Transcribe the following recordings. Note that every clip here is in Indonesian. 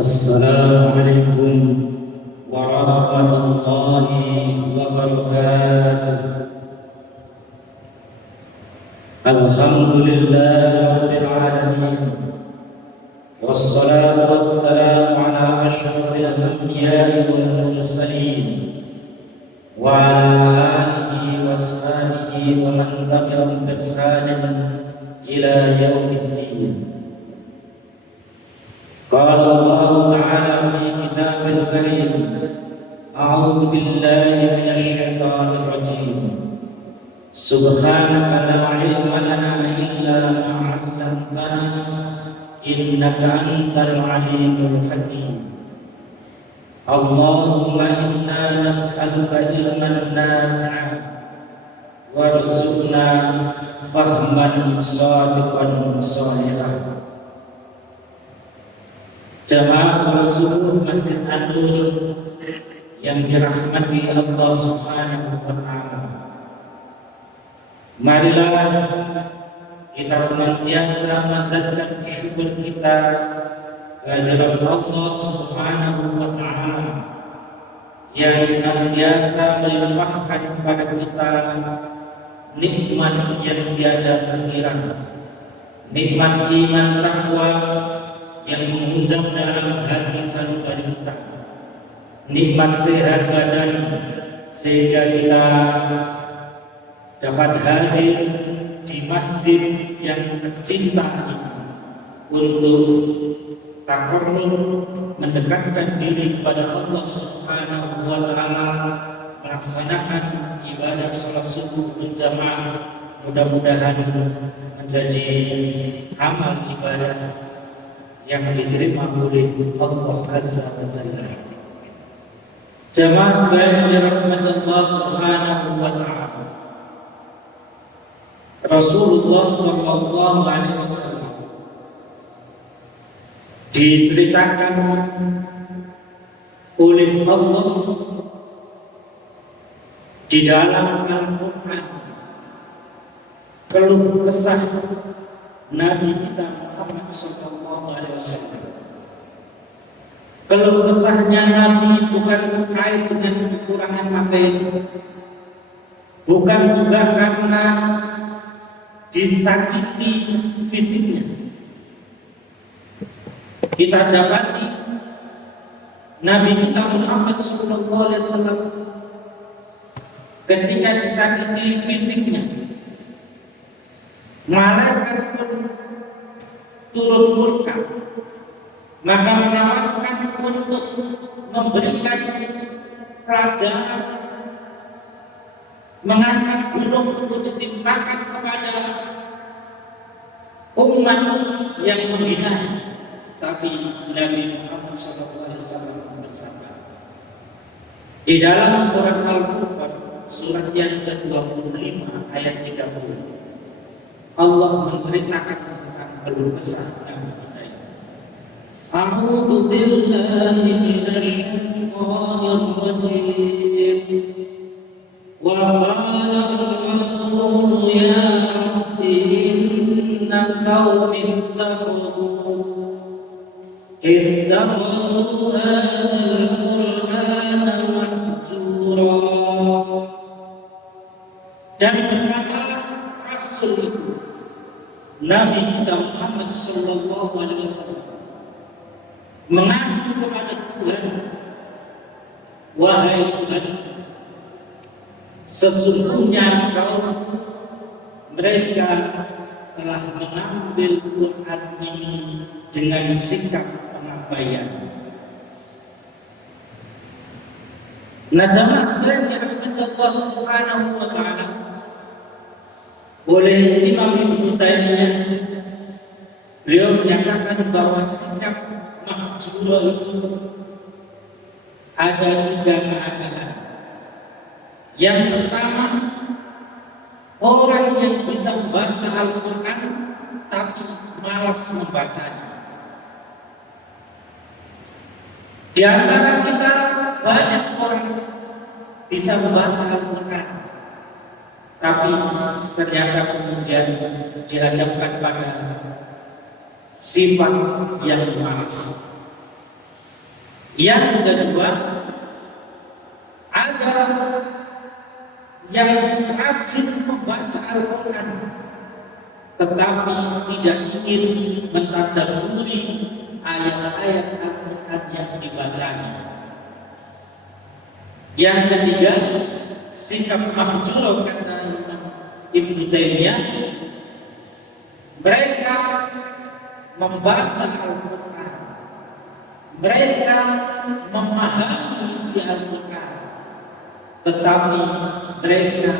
السلام عليكم ورحمة الله وبركاته. الحمد لله رب العالمين، والصلاة والسلام على أشرف الأنبياء والمرسلين وعلى آله وصحبه ومن تبعهم بإحسان إلى يوم الدين. قال الله تعالى في كتابه الكريم: أعوذ بالله من الشيطان الرجيم. سبحانك لا علم لنا إلا ما علمتنا إنك أنت العليم الحكيم. اللهم إنا نسألك علما نافعا وارزقنا فهما صادقا صالحا. Jamaah salat subuh Masjid An-Nur yang dirahmati Allah Subhanahu wa Ta'ala, marilah kita senantiasa menjadikan syukur kita kehadiran Allah Subhanahu wa Ta'ala yang senantiasa melimpahkan kepada kita nikmat yang tiada terkira, nikmat iman takwa yang mengunjam dalam hati sanubari kita, nikmat sehat badan sehingga kita dapat hadir di masjid yang tercinta ini untuk takarrub, mendekatkan diri kepada Allah Subhanahu wa Ta'ala, melaksanakan ibadah salat subuh berjamaah. Mudah-mudahan menjadi amal ibadah yang diterima oleh Allah Azza wa Jalla. Jamaah sekalian dirahmati Allah Subhanahu wa Ta'ala, Rasulullah sallallahu alaihi wasallam diceritakan oleh Allah di dalam Al-Quran keluh kesah Nabi kita Muhammad sallallahu alaihi wasallam. Keluh kesahnya Nabi bukan terkait dengan kekurangan materi, bukan juga karena disakiti fisiknya. Kita dapati Nabi kita Muhammad sallallahu alaihi wasallam ketika disakiti fisiknya, malaikat pun turun murka, maka menawarkan untuk memberikan kerajaan, mengangkat gunung untuk ditimpakan kepada umat yang menghina. Tapi Nabi Muhammad SAW bersabar. Di dalam surat Al-Furqan, surat yang ke-25 ayat 30, Allah menceritakan tentang keluh kesah Nabi kita ini. A'udzu billahi minasy syaithanir rajim. Wa qala ar-rasul ya rabbi inna qaumi ittakhadhu hadzal qur'ana mahjura. Dan berkatalah Rasul itu, Nabi kita Muhammad sallallahu alaihi wasallam, mengaku kepada Tuhan, wahai Tuhan, sesungguhnya mereka telah mengambil Quran ini dengan sikap pengabaian. Nah, jamaah sekalian dirahmati Allah Subhanahu wa Ta'ala, oleh Imam Ibnu Taimiyah, beliau menyatakan bahwa sikap mahjura itu ada 3 keadaan. Yang pertama, orang yang bisa membaca Al-Quran tapi malas membacanya. Di antara kita banyak orang bisa membaca Al-Quran, tapi ternyata kemudian dihadapkan pada sifat yang malas. Yang kedua, ada yang rajin membaca Al-Quran tetapi tidak ingin mentadabburi ayat-ayat Al-Quran yang dibacanya. Yang ketiga, sikap mahjur kata Ibnu Taimiyah, mereka membaca Al-Quran, mereka memahami isi Al-Quran, tetapi mereka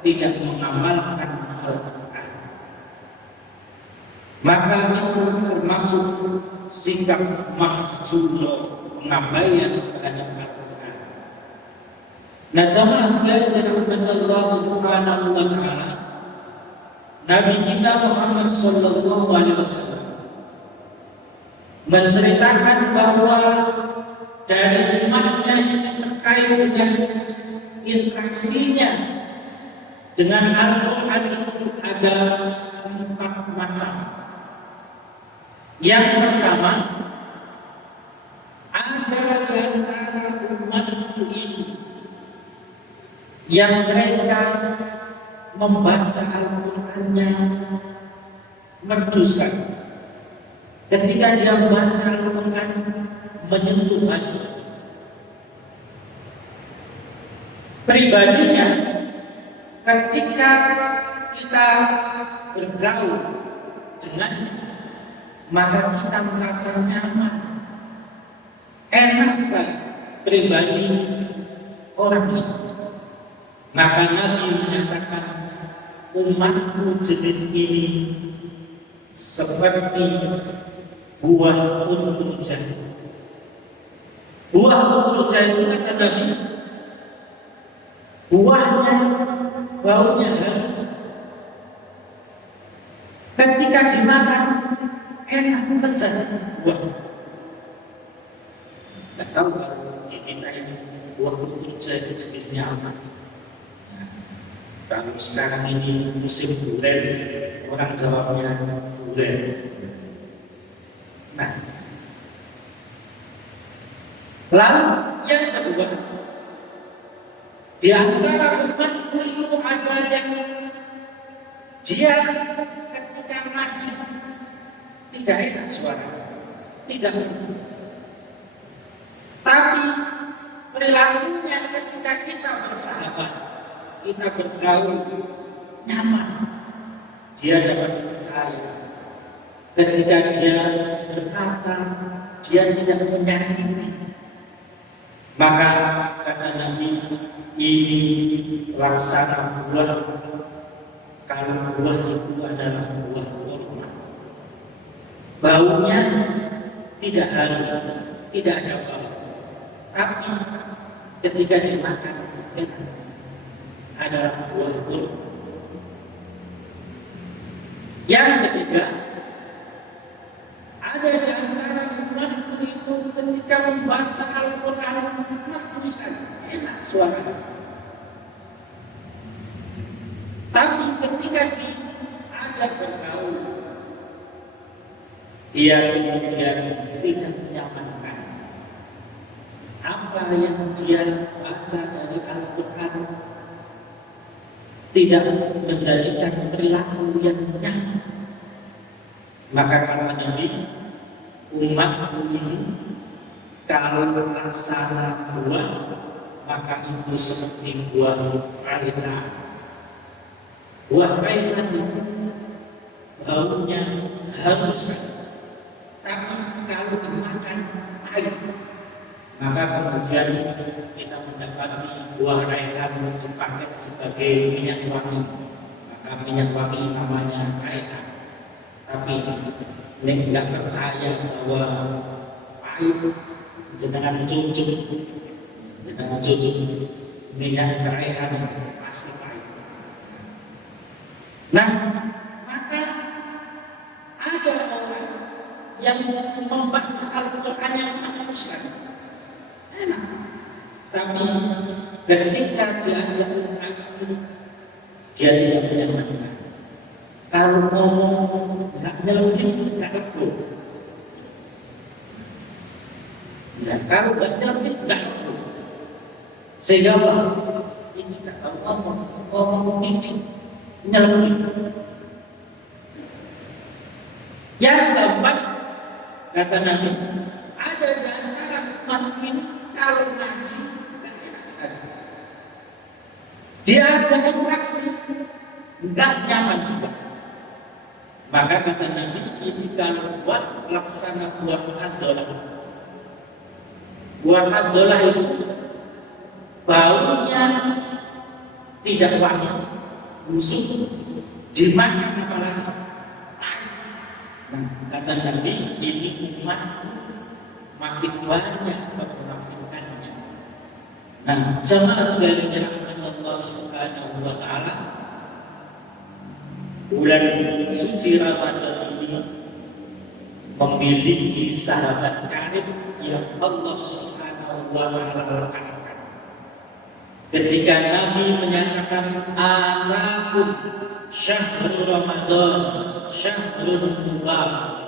tidak mengamalkan Al-Quran. Maka itu termasuk sikap mahjur, pengabaian terhadap Al-Quran. Nah, jamaah sekalian dirahmati Allah Subhanahu wa taala, Nabi kita Muhammad sallallahu alaihi wasallam menceritakan bahwa dari umatnya yang terkait dengan interaksinya dengan Al-Quran itu ada 4 macam. Yang pertama, ada di antara umatku ini yang mereka membaca Al-Qurannya merdu sekali. Ketika dia membaca Al-Quran menyentuh hati. Pribadinya, ketika kita bergaul dengannya, maka kita merasa nyaman, enak sekali pribadi orang ini. Maka Nabi menyatakan, umatku jenis ini seperti buah utrujan. Buah utrujan itu kata Nabi, buahnya baunya harum. Ketika dimakan enak, lezat buah. Tidak tahu di kita ini buah utrujan itu jenisnya apa. Kalau sekarang ini musim durian, orang jawabnya durian. Nah, lalu yang kedua, di antara umatku itu ada yang dia ketika ngaji tidak enak suara, tidak. Tapi perilakunya ketika kita bersahabat, kita bergaul nyaman, dia dapat percaya. Ketika dia berkata, dia tidak menyakiti. Maka kata Nabi, ini laksana buah. Kalau buah itu adalah buah kurma, baunya tidak harum, tidak ada bau, tapi ketika dimakan adalah buah kurma. Yang ketiga, ada di antara umatku itu ketika membaca Al-Quran merdusan, enak suara. Tapi ketika diajak bergaul, ia kemudian tidak menyamankan apa yang dia baca dari Al-Quran, tidak menjadikan perilaku yang nyaman. Maka kata Nabi, umatku ini kalau laksana buah, maka itu seperti buah raihan. Buah raihan itu baunya halus, tapi kalau dimakan pahit. Maka kemudian kita mendapati buah raihan dipakai sebagai minyak wangi. Maka minyak wangi namanya raihan. Tapi nek tidak percaya bahwa pahit, jangan cucuk minyak raihan pasti pahit. Nah, maka ada orang yang membaca Al-Quran yang menghapuskan enak, tapi ketika diajak interaksi dia tidak menyamankan. Kalau ngomong nggak nyelundup, nggak tegur. Ya. Kalau nggak yakin nggak perlu. Sehingga apa? Ini kata ngomong ini nyelami. Yang keempat kata Nabi, ada di antara umat ini kalau ngaji nggak enak sekali. Diajak interaksi nggak nyaman juga. Maka kata Nabi, ini kalau buat laksana buah hadolah. Buah hadolah itu baunya tidak wangi, busuk, dimakan apalagi. Nah, kata Nabi, ini umat masih banyak kemunafikannya. Nah, jemaah sekalian dirahmati Allah Subhanahu wa taala, bulan suci Ramadan ini memiliki sahabat karib yang Allah Subhanahu wa taala letakkan. Ketika Nabi menyatakan anakum syahrul Ramadan, syahrul mubarak,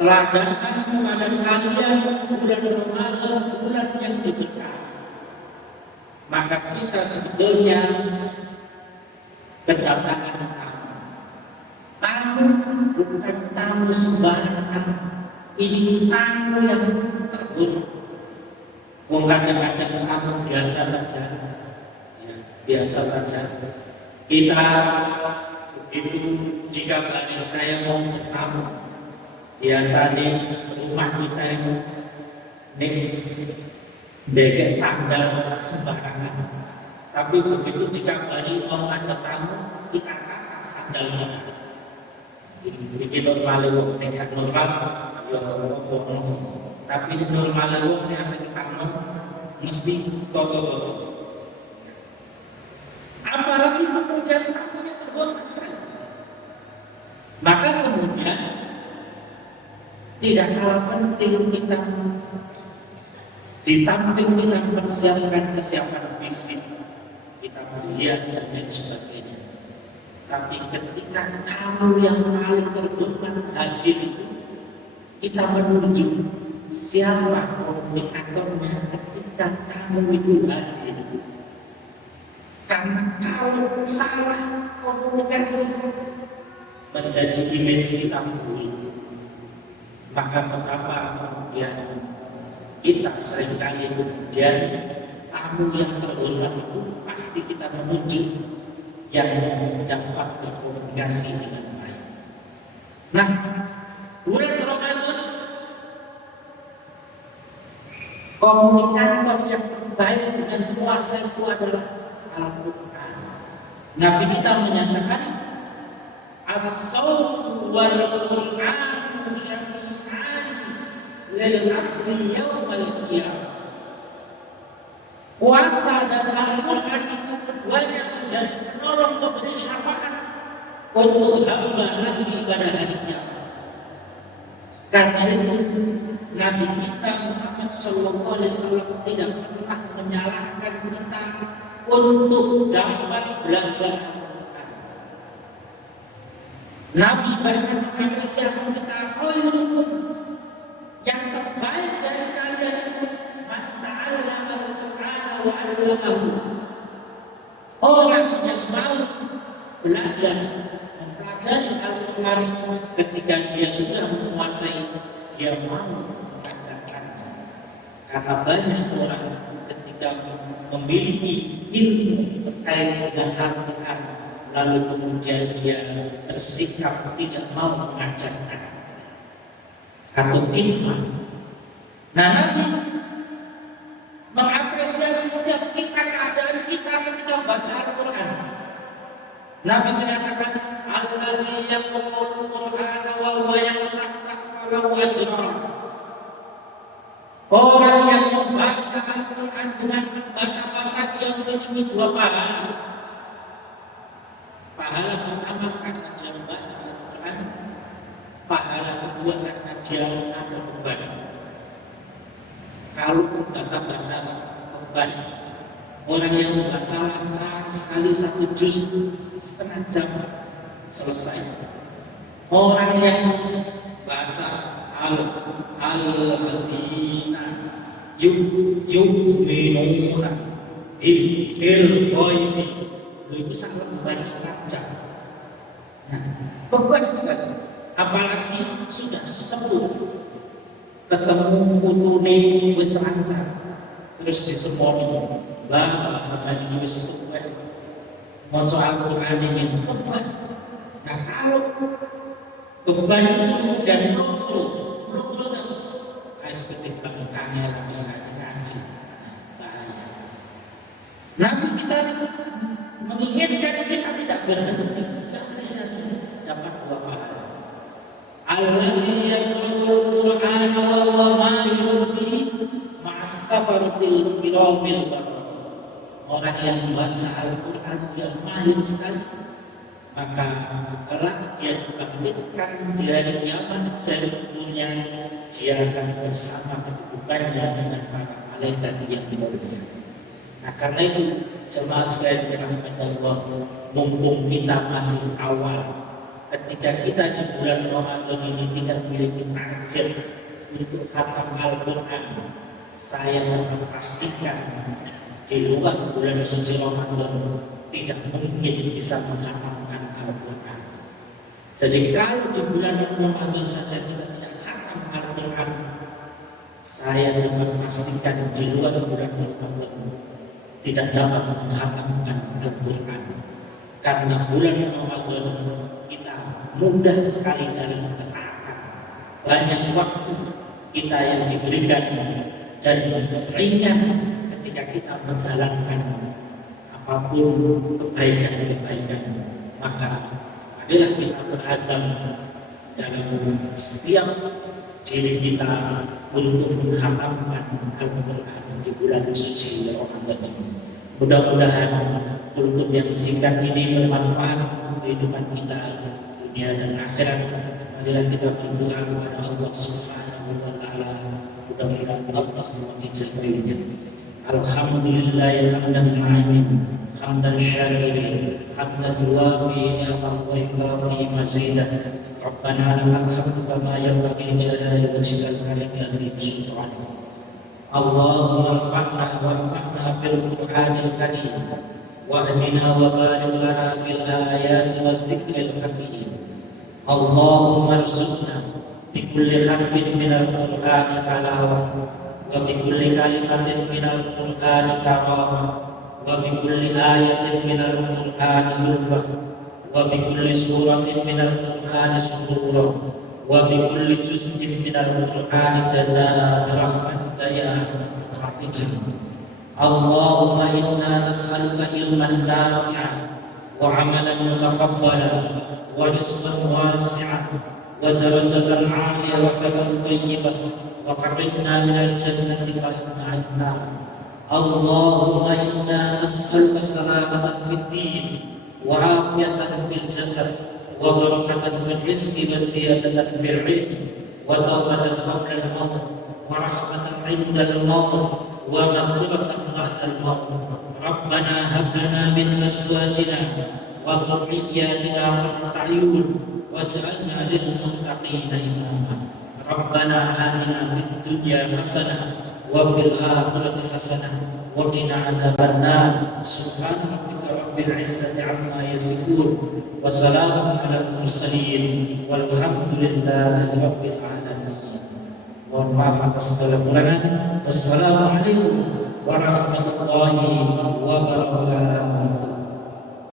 teladankan kepada kalian bulan Ramadan, bulan yang diberkahi. Maka kita sebetulnya kedatangan tamu bukan tamu sembarang tamu. Ini tamu yang terhormat. Bukan kadang-kadang tamu biasa saja, ya, biasa saja. Kita begitu jika balik saya mau bertamu, biasanya rumah kita itu deket sandal sembarangan. Tapi begitu jika balik mau ada tamu, kita kata sandalnya. Ini normal loh, nekat normal, ya tapi normal loh yang ada tamu mesti toto. Apalagi kemudian tamunya terhormat sekali. Maka kemudian tidak kalah penting kita di samping kita mempersiapkan kesiapan fisik, kita berhias dan lain sebagainya. Tapi ketika tamu yang paling terhormat hadir itu, kita menuju siapa komunikatornya ketika tamu itu hadir. Karena kalau salah komunikasi menjadi image kita buruk, maka betapa kemudian kita seringkali kemudian tamu yang terhormat itu pasti kita menuju yang dapat berkomunikasi dengan baik. Nah, bulan Ramadan komunikator yang terbaik dengan puasa itu adalah Al-Quran. Nabi kita menyatakan as-sawmu wal Qur'anu syafi'an lil 'abdi yaumal qiyamah. Puasa dan Al-Quran itu keduanya menjadi penolong memberi syafaat untuk hamba nanti pada hari kiamat. Karena itu Nabi kita Muhammad Sallallahu Alaihi Wasallam tidak pernah menyalahkan kita untuk dapat belajar Al-Quran. Nabi bahkan mengapresiasi kita, khairukum, yang terbaik dari kalian itu man ta'allama al-Qur'an wa 'allamahu. Orang yang mau belajar mempelajari Al-Quran ketika dia sudah menguasai, dia mau mengajarkannya. Karena banyak orang ketika memiliki ilmu terkait dengan Al-Quran, lalu kemudian dia bersikap tidak mau mengajarkan atau tidak. Nah, Nabi mengapresiasi setiap kita, keadaan kita ketika baca Al-Quran. Nabi menyatakan, "Alladzi yaqra'ul Qur'ana wa huwa yata'aqqaf falahu ajran." Orang yang membaca Al-Quran dengan membaca dia memiliki dua pahala. Pahala pertama karena dia membaca Al-Quran, pahala kedua karena dia ada beban. Kalau terbaca beban, orang yang membaca lancar sekali satu juz setengah jam selesai. Orang yang baca Al-Madinah yu'minuna bil ghaibi. Itu sangat membaca baca. Nah, beban sekali. Apalagi sudah sebut ketemu putune wis lancar terus diseponi lah sampai wis tuwek maca Al-Qur'an ini beban. Nah, kalau beban itu dan nol ketika bertanya habis ngaji bahaya. Nabi kita mengingatkan kita tidak berhenti, dapat dua pahala. Alladzi yaqra'ul Qur'an wa huwa ma'yubi ma'astafaratil kiramil barah. Orang yang membaca Al-Quran dia mahir sekali, maka kelak dia dibangkitkan di hari kiamat dari kuburnya, dia akan bersama kedudukannya dengan para malaikat yang mulia. Nah, karena itu jemaah sekalian dirahmati Allah, mumpung kita masih awal, ketika kita di bulan Ramadan ini tidak memiliki target untuk khatam Al-Quran, saya dapat pastikan di luar bulan suci Ramadan tidak mungkin bisa menghatamkan Al-Quran. Jadi kalau di bulan Ramadan saja kita tidak khatam Al-Quran, saya dapat pastikan di luar bulan Ramadan tidak dapat menghatamkan Al-Quran. Karena bulan Ramadan kita mudah sekali dalam ketaatan, banyak waktu kita yang diberikan dan ringan ketika kita menjalankan apapun kebaikan-kebaikan. Maka marilah kita berazam dalam setiap diri kita untuk menghatamkan Al-Quran di bulan suci Ramadan ini. Mudah-mudahan kultum yang singkat ini bermanfaat untuk kehidupan kita dunia dan akhirat. Marilah kita berdoa kepada Allah Subhanahu wa Ta'ala, mudah-mudahan Allah mengijabahnya. Alhamdulillah hamdan ma'amin, hamdan syakirin, hamdan yuwafi ni'amahu wa yukafi mazidah. Rabbana lakal hamdu kama yanbaghi li jalali wajhikal karim subhanahu. Allahumma anfa'na bil Qur'anil karim wahdina wa barik lana bil ayati wa dzikril hakim. Allahumma arzuqna bi kulli harfin minal Qur'ani halawah wa bi kulli kalimatin minal Qur'ani karamah wa bi kulli ayatin minal Qur'ani hulfah wa bi kulli suratin minal Qur'ani sururah wa bi kulli juz'in minal Qur'ani jazaa rahmatika ya arhamar. Allahumma inna nas'aluka ilman nafi'an wa 'amalan mutaqabbalan wa rizqan wasi'an wa darajatan 'aliyah wa khairan thayyibah wa qarribna minal jannati wa inna nar. Allahumma inna nas'aluka salamatan fid din wa 'afiyatan fil jasad wa barakatan fil rizqi wa ziyadatan fil 'ilmi wa tawbatan qabla al-maut wa rahmatan 'inda al-maut wa maghfiratan ba'da al-maut. Rabbana hab lana min azwajina wa dhurriyyatina qurrata a'yun waj'alna lil muttaqina imama. Rabbana atina fid dunya hasanah wa fil akhirati hasanah wa qina adzabannar. Subhana rabbika rabbil izzati 'amma yasifun wa salamun 'alal mursalin walhamdulillahi rabbil alamin. Mohon maaf atas segala kekurangan. Wassalamualaikum warahmatullahi wabarakatuh.